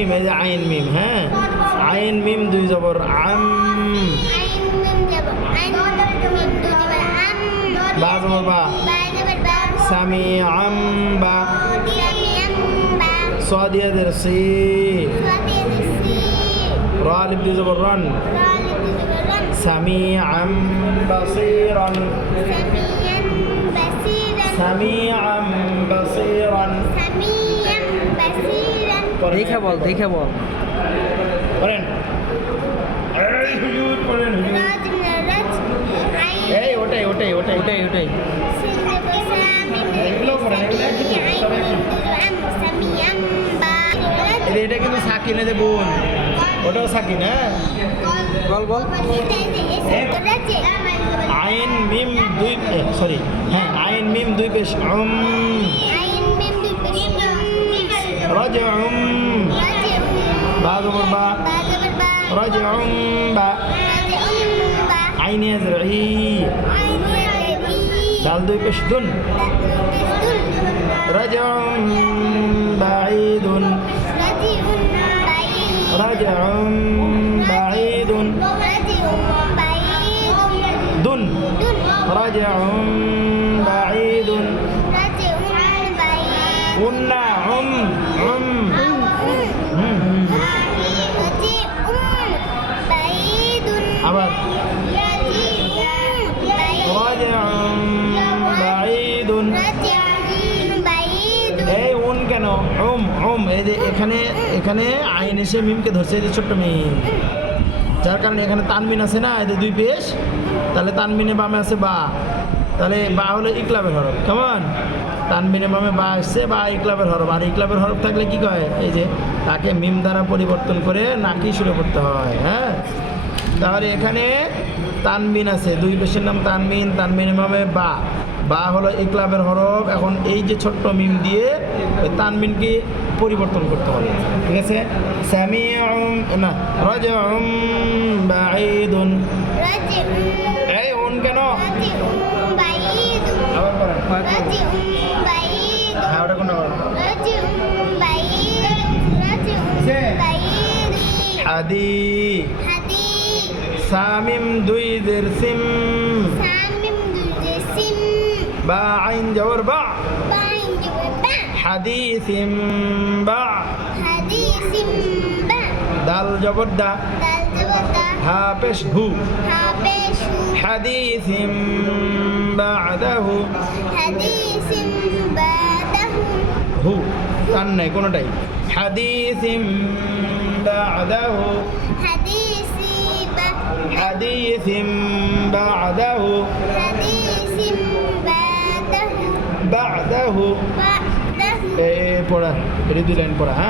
মিম এই যে আইন মিম হ্যাঁ? আইন মিম দুই জবর আম। বা জবর বা। সামি আম বা। সাদিয়াদের সি। রা আলিফ দুই জবর রান। দেখে বল দেখে বল। করেন। এই ওটাই ওটাই ওটাই ওটাই ওটাই। এটা কিন্তু সাকিনে যে বোন। ওটাও সাকিন হ্যাঁ? বল বল। আইন মিম দুই সরি হ্যাঁ আইন মিম দুই পেশ উম রাজিউম বা জবর বা রাজিউম বা আইন ইয়াজরি ডাল দুই পেশ দুন রাজিউম বাঈদুন রাজিউম বাঈদুন দুন কেন? ওম ওম এই যে এখানে এখানে আইন এসে মিমকে ধরছে, এই যে ছোট্ট মিম। যার কারণে এখানে তানমিন আছে না, এই যে দুই পেশ। তাহলে তানমিনে বামে আছে বা। তাহলে বা হলো ইকলাবের হরফ, কেমন? তানমিনে বামে বা আসছে, বা ইকলাবের হরফ। আর ইকলাবের হরফ থাকলে কি কয় এই যে তাকে মিম দ্বারা পরিবর্তন করে নাকি শুরু করতে হয় হ্যাঁ? তাহলে এখানে তানমিন আছে। দুই পেশের নাম তানমিন তানমিনের বামে বা। বা হলো ইকলাবের হরফ। এখন এই যে ছোট্ট মিম দিয়ে ওই তানমিনকে পরিবর্তন করতে হবে। ঠিক আছে? সামিউম না রাজিউম বাঈদুন। এই উন কেন? আবার করেন। হ্যাঁ ওটা কোনো হাদি সামিম দুই দের সিম। সামিম দুই দের সিম। বা আইন জবর বা। আইন হাদিসিম বা। দাল জবর দা। দাল জবর দা। হা পেশ হু হা পেশ হু হাদিসিম বাদাহু। হু কান নাই কোনোটাই। হাদিসিম বাদাহু। হাদিসিম বাদাহু بعده. এ পড়া এটা দুই লাইন পড়া হ্যাঁ?